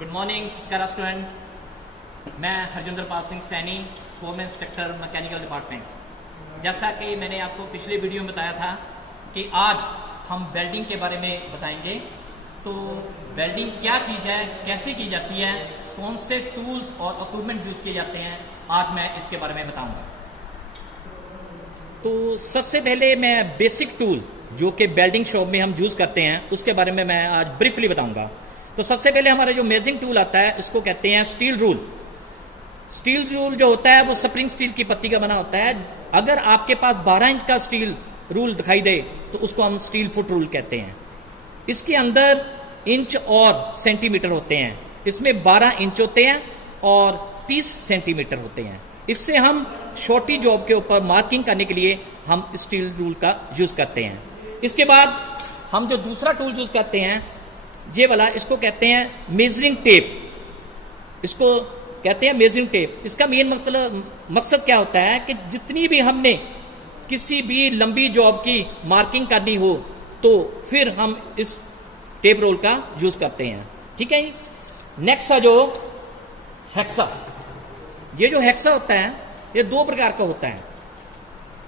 Good morning Chitkara student. मैं Harjinder Pal Singh Saini, form instructor mechanical department. जैसा कि मैंने आपको पिछले वीडियो में बताया था कि आज हम वेल्डिंग के बारे में बताएंगे। तो वेल्डिंग क्या चीज़ है, कैसे की जाती है, कौन से टूल्स और इक्विपमेंट यूज किए जाते हैं, आज मैं इसके बारे में बताऊंगा। तो सबसे पहले मैं बेसिक टूल जो कि वेल्डिंग शॉप में हम यूज करते हैं उसके बारे में मैं आज ब्रीफली बताऊंगा। तो सबसे पहले हमारा जो मेजरिंग टूल आता है इसको कहते हैं स्टील रूल। स्टील रूल जो होता है वो स्प्रिंग स्टील की पत्ती का बना होता है। अगर आपके पास 12 इंच का स्टील रूल दिखाई दे तो उसको हम स्टील फुट रूल कहते हैं। इसके अंदर इंच और सेंटीमीटर होते हैं। इसमें 12 इंच होते हैं और 30 सेंटीमीटर होते हैं। इससे हम छोटी जॉब के ऊपर मार्किंग करने के लिए हम स्टील रूल का यूज करते हैं। इसके बाद हम जो दूसरा टूल यूज करते हैं ये वाला, इसको कहते हैं मेजरिंग टेप। इसको कहते हैं मेजरिंग टेप। इसका मेन मकसद क्या होता है कि जितनी भी हमने किसी भी लंबी जॉब की मार्किंग करनी हो तो फिर हम इस टेप रोल का यूज करते हैं। ठीक है। नेक्स्ट जो हेक्सा, ये जो हेक्सा होता है ये दो प्रकार का होता है।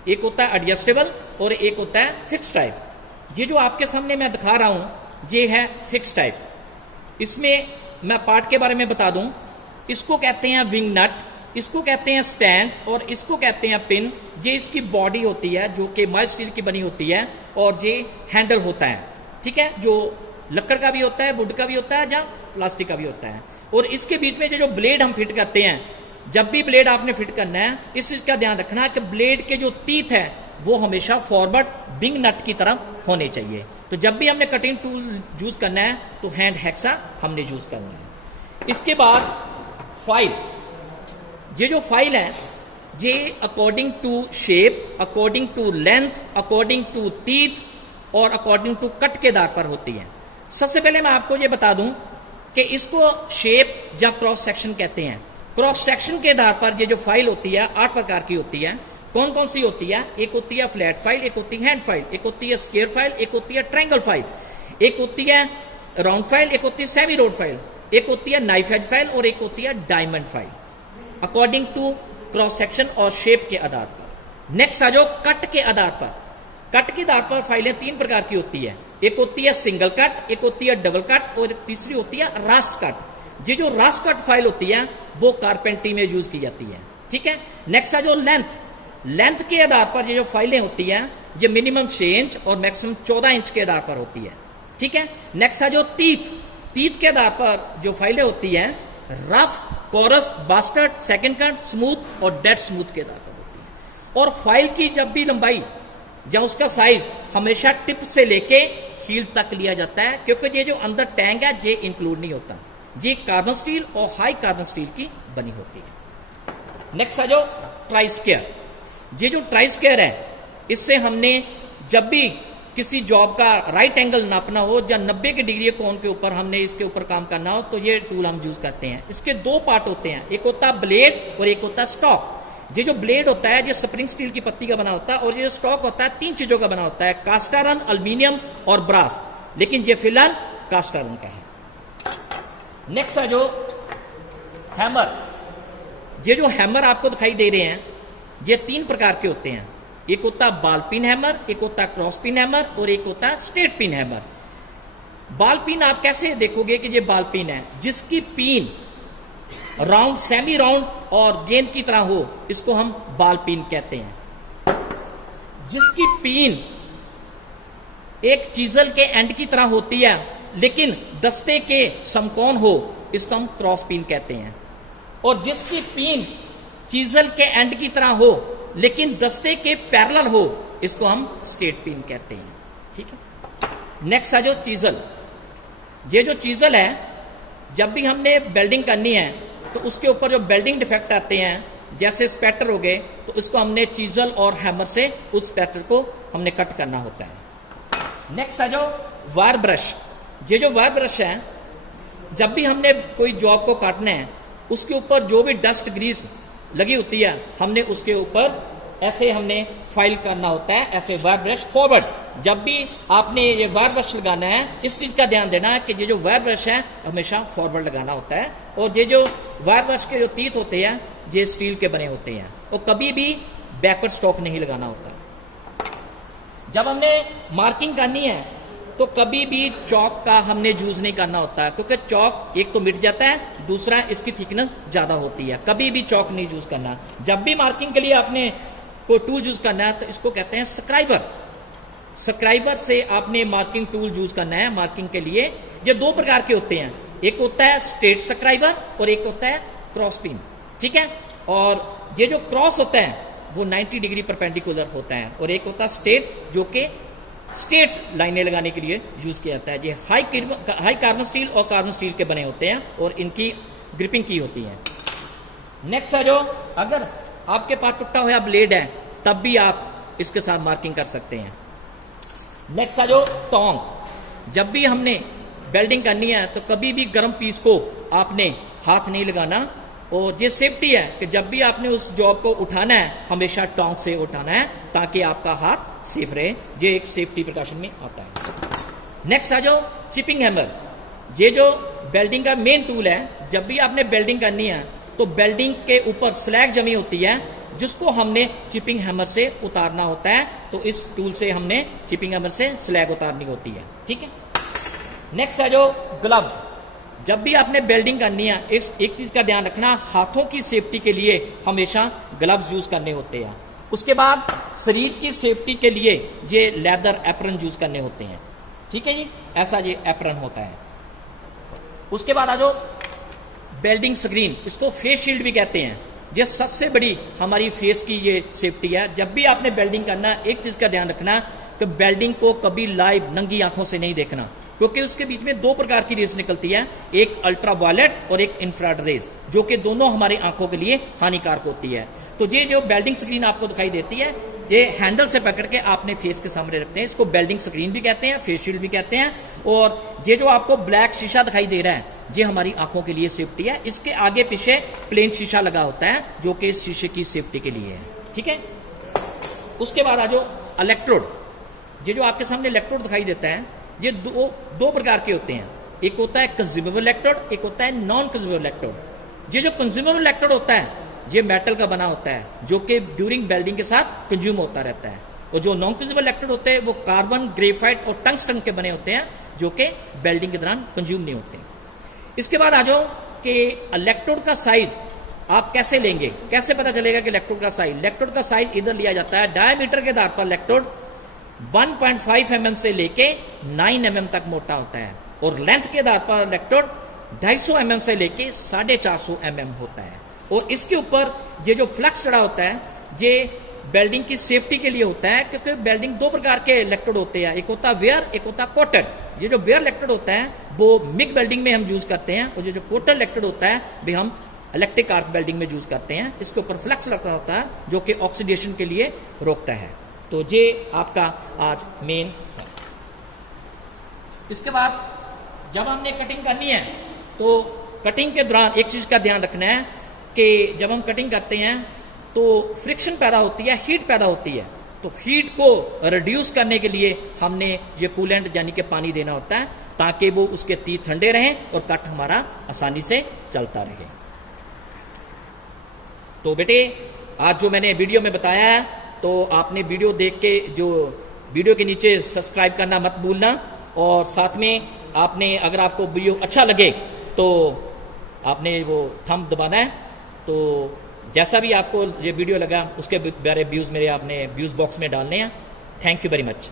एक होता है एडजस्टेबल और एक होता है फिक्स टाइप। ये जो आपके सामने मैं दिखा रहा हूं ये है फिक्स टाइप। इसमें मैं पार्ट के बारे में बता दूं। इसको कहते हैं विंग नट, इसको कहते हैं स्टैंड और इसको कहते हैं पिन। ये इसकी बॉडी होती है जो कि माइल्ड स्टील की बनी होती है और ये हैंडल होता है। ठीक है, जो लकड़ का भी होता है, वुड का भी होता है या प्लास्टिक का भी होता है। और इसके बीच में जो ब्लेड हम फिट करते हैं, जब भी ब्लेड आपने फिट करना है इस चीज का ध्यान रखना कि ब्लेड के जो टीथ है वो हमेशा फॉरवर्ड विंग नट की तरफ होने चाहिए। तो जब भी हमने कटिंग टूल यूज करना है तो हैंड हेक्सा हमने यूज करना है। इसके बाद फाइल, ये जो फाइल है ये according to shape, according to length, according to teeth और अकॉर्डिंग टू कट के आधार पर होती है। सबसे पहले मैं आपको ये बता दूं कि इसको शेप या क्रॉस सेक्शन कहते हैं। क्रॉस सेक्शन के आधार पर ये जो फाइल होती है 8 प्रकार की होती है। कौन कौन सी होती है? एक होती है फ्लैट फाइल, एक होती है हैंड फाइल, एक होती है स्क्वायर फाइल, एक होती है ट्रायंगल फाइल, एक होती है राउंड फाइल, एक होती है सेमी राउंड फाइल, एक होती है नाइफ एज फाइल और एक होती है diamond file, according to cross section और शेप के आधार पर। नेक्स्ट आ जाओ कट के आधार पर। कट के आधार पर फाइलें 3 प्रकार की होती है। एक होती है सिंगल कट, एक होती है डबल कट और तीसरी होती है रास्ट कट। ये जो रास्ट कट फाइल होती है वो कारपेंटरी में यूज की जाती है। ठीक है। नेक्स्ट आ जाओ लेंथ। लेंथ के आधार पर ये जो फाइलें होती हैं ये मिनिमम 6 इंच और मैक्सिमम 14 इंच के आधार पर होती है। ठीक है। नेक्स्ट आ जो टीथ, टीथ के आधार पर जो फाइलें होती हैं rough, coarse, bastard, second cut, smooth और डेड स्मूथ के आधार पर होती है। और फाइल की जब भी लंबाई या उसका साइज हमेशा टिप से लेके हील तक लिया जाता है, क्योंकि ये जो अंदर टैंक है ये इंक्लूड नहीं होता। ये कार्बन स्टील और हाई कार्बन स्टील की बनी होती है। नेक्स्ट आ जाओ ट्राई स्क्वायर। ये जो ट्राई स्क्वायर है इससे हमने जब भी किसी जॉब का राइट एंगल नापना हो या 90 के डिग्री कोण के ऊपर हमने इसके ऊपर काम करना हो तो ये टूल हम यूज करते हैं। इसके 2 पार्ट होते हैं, एक होता है ब्लेड और एक होता है स्टॉक। ये जो ब्लेड होता है ये स्प्रिंग स्टील की पत्ती का बना होता है और ये जो स्टॉक होता है 3 चीजों का बना होता है, कास्ट आयरन, एल्यूमिनियम और ब्रास। लेकिन ये फिलहाल कास्ट आयरन का है। नेक्स्ट है जो हैमर। ये जो हैमर आपको दिखाई दे रहे हैं ये 3 प्रकार के होते हैं। एक होता है बॉल पिन हैमर, एक होता है क्रॉस पिन हैमर और एक होता है straight pin hammer. Ball pin आप कैसे देखोगे कि ये बॉल पिन है? जिसकी पिन राउंड, सेमी राउंड और गेंद की तरह हो इसको हम बॉल पिन कहते हैं। जिसकी पिन एक चीजल के एंड की तरह होती है लेकिन दस्ते के समकोण हो इसको हम क्रॉस पिन कहते हैं। और जिसकी पिन चीजल के एंड की तरह हो लेकिन दस्ते के पैरेलल हो इसको हम स्ट्रेट पिन कहते हैं। ठीक है। नेक्स्ट है जो चीजल। ये जो चीजल है जब भी हमने वेल्डिंग करनी है तो उसके ऊपर जो वेल्डिंग डिफेक्ट आते हैं जैसे स्पैटर हो गए तो इसको हमने चीजल और हैमर से उस स्पैटर को हमने कट करना होता है। नेक्स्ट है जो वायर ब्रश। ये जो वायर ब्रश है जब भी हमने कोई जॉब को काटना है उसके ऊपर जो भी डस्ट ग्रीस लगी होती है हमने उसके ऊपर ऐसे हमने फाइल करना होता है, ऐसे वायर ब्रश फॉरवर्ड जब भी आपने ये वायर ब्रश लगाना है, इस चीज का ध्यान देना है कि ये जो वायर ब्रश है हमेशा फॉरवर्ड लगाना होता है, और ये जो वायर ब्रश के जो तीत होते हैं ये स्टील के बने होते हैं, और कभी भी बैकवर्ड स्ट्रोक नहीं लगाना होता। जब हमने मार्किंग करनी है तो कभी भी चौक का हमने यूज नहीं करना होता है, क्योंकि चौक एक तो मिट जाता है, दूसरा इसकी थिकनेस ज्यादा होती है। कभी भी चौक नहीं यूज करना। जब भी मार्किंग के लिए आपने कोई टूल यूज करना है तो इसको कहते हैं स्क्राइबर। स्क्राइबर से आपने मार्किंग टूल यूज करना है मार्किंग के लिए। ये दो प्रकार के होते हैं, एक होता है स्ट्रेट स्क्राइबर और एक होता है क्रॉस पिन, ठीक है। और ये जो क्रॉस होता है वो 90 डिग्री परपेंडिकुलर होता है, और एक होता है स्ट्रेट जो कि स्ट्रेट लाइनें लगाने के लिए यूज किया जाता है। ये हाई कार्बन स्टील और कार्बन स्टील के बने होते हैं और इनकी ग्रिपिंग की होती है। नेक्स्ट है जो, अगर आपके पास टूटा हुआ ब्लेड है तब भी आप इसके साथ मार्किंग कर सकते हैं। नेक्स्ट है जो टोंग। जब भी हमने वेल्डिंग करनी है तो कभी भी गर्म पीस को आपने हाथ नहीं लगाना, और ये सेफ्टी है कि जब भी आपने उस जॉब को उठाना है हमेशा टोंग से उठाना है ताकि आपका हाथ सेफ रहे। ये एक सेफ्टी प्रिकॉशन में आता है। नेक्स्ट आ जाओ चिपिंग हैमर। ये जो वेल्डिंग का मेन टूल है, जब भी आपने वेल्डिंग करनी है तो वेल्डिंग के ऊपर स्लैग जमी होती है जिसको हमने चिपिंग हैमर से उतारना होता है। तो इस टूल से हमने चिपिंग हैमर से स्लैग उतारनी होती है, ठीक है। नेक्स्ट है जो ग्लव्स। जब भी आपने वेल्डिंग करनी है एक चीज का ध्यान रखना, हाथों की सेफ्टी के लिए हमेशा ग्लव्स यूज करने होते हैं। उसके बाद शरीर की सेफ्टी के लिए ये लेदर एप्रन यूज करने होते हैं, ठीक है जी। ऐसा ये एप्रन होता है। उसके बाद आ जाओ वेल्डिंग स्क्रीन, इसको फेस शील्ड भी कहते हैं। ये सबसे बड़ी हमारी फेस की ये सेफ्टी है। जब भी आपने वेल्डिंग करना, एक चीज का ध्यान रखना कि वेल्डिंग को कभी लाइव नंगी आंखों से नहीं देखना, क्योंकि उसके बीच में दो प्रकार की रेस निकलती है, एक अल्ट्रा वायलेट और एक इंफ्रारेड रेस, जो कि दोनों हमारी आंखों के लिए हानिकारक होती है। तो ये जो वेल्डिंग स्क्रीन आपको दिखाई देती है, ये हैंडल से पकड़ के आपने फेस के सामने रखते हैं। इसको वेल्डिंग स्क्रीन भी कहते हैं, फेस शील्ड भी कहते हैं। और ये जो आपको ब्लैक शीशा दिखाई दे रहा है, ये हमारी आंखों के लिए सेफ्टी है। इसके आगे पीछे प्लेन शीशा लगा होता है जो कि इस शीशे की सेफ्टी के लिए है, ठीक है। उसके बाद आ जाओ इलेक्ट्रोड। ये जो आपके सामने इलेक्ट्रोड दिखाई देता है, ये दो प्रकार के होते हैं। एक होता है कंज्यूमेबल इलेक्ट्रोड, एक होता है नॉन कंज्यूमेबल इलेक्ट्रोड। ये जो कंज्यूमेबल इलेक्ट्रोड होता है ये मेटल का बना होता है, जो कि ड्यूरिंग वेल्डिंग के साथ कंज्यूम होता रहता है। और जो नॉन कंज्यूमेबल इलेक्ट्रोड होते हैं वो कार्बन, ग्रेफाइट और टंगस्टन के बने होते हैं, जो कि वेल्डिंग के दौरान कंज्यूम नहीं होते। इसके बाद आ जाओ कि इलेक्ट्रोड का साइज आप कैसे लेंगे, कैसे पता चलेगा कि इलेक्ट्रोड का साइज। इलेक्ट्रोड का साइज इधर लिया जाता है, डायमीटर के आधार पर इलेक्ट्रोड 1.5 mm से लेके 9 mm तक मोटा होता है, और लेंथ के आधार पर इलेक्ट्रोड 250 mm से लेके 450 mm होता है। और इसके ऊपर ये जो फ्लक्स चढ़ा होता है ये वेल्डिंग की सेफ्टी के लिए होता है, क्योंकि वेल्डिंग दो प्रकार के इलेक्ट्रोड होते हैं, एक होता है वेयर, एक होता है कोटेड। ये जो वेयर इलेक्ट्रोड होता है वो मिग वेल्डिंग में हम यूज करते हैं, और ये जो कोटेड इलेक्ट्रोड होता है भी हम इलेक्ट्रिक आर्क वेल्डिंग में यूज करते हैं। इसके ऊपर फ्लक्स लगा होता है जो कि ऑक्सीडेशन के लिए रोकता है। तो ये आपका आज मेन है। इसके बाद जब हमने कटिंग करनी है तो कटिंग के दौरान एक चीज का ध्यान रखना है कि जब हम कटिंग करते हैं तो फ्रिक्शन पैदा होती है, हीट पैदा होती है। तो हीट को रिड्यूस करने के लिए हमने ये कूलेंट यानी कि पानी देना होता है, ताकि वो उसके तीर ठंडे रहें और कट हमारा आसानी से चलता रहे। तो बेटे आज जो मैंने वीडियो में बताया है, तो आपने वीडियो देख के जो वीडियो के नीचे सब्सक्राइब करना मत भूलना, और साथ में आपने अगर आपको वीडियो अच्छा लगे तो आपने वो थंब दबाना है। तो जैसा भी आपको ये वीडियो लगा उसके बारे व्यूज मेरे आपने व्यूज बॉक्स में डालने हैं। Thank you very much.